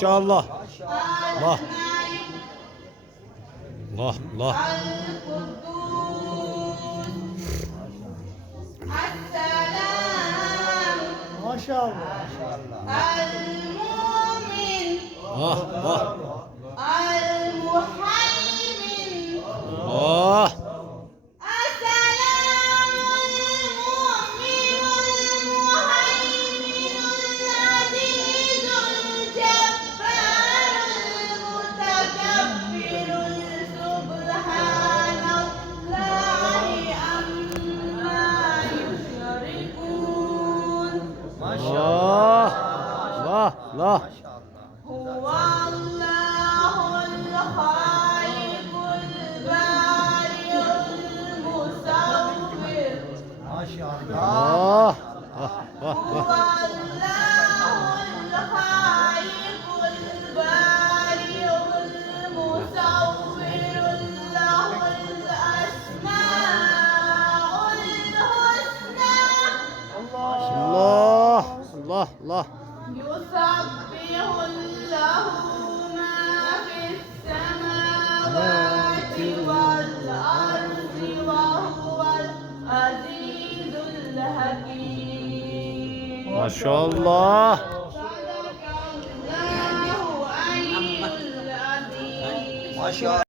شاء الله. الله الله الله. ما شاء الله. المؤمن المهيمن الله. السلام المؤمن المهيمن العزيز الجبار المتكبر سبحان الله عما يشركون. الله الله الله. هو الله الخالق البارئ المصور. ما شاء الله. الله هو الله الخالق البارئ المصور له الأسماء الحسنى. الله الله الله. يسبح له ما في السماوات والأرض وهو العزيز الحكيم. ما شاء الله. صدق الله العلي العظيم. ما شاء الله.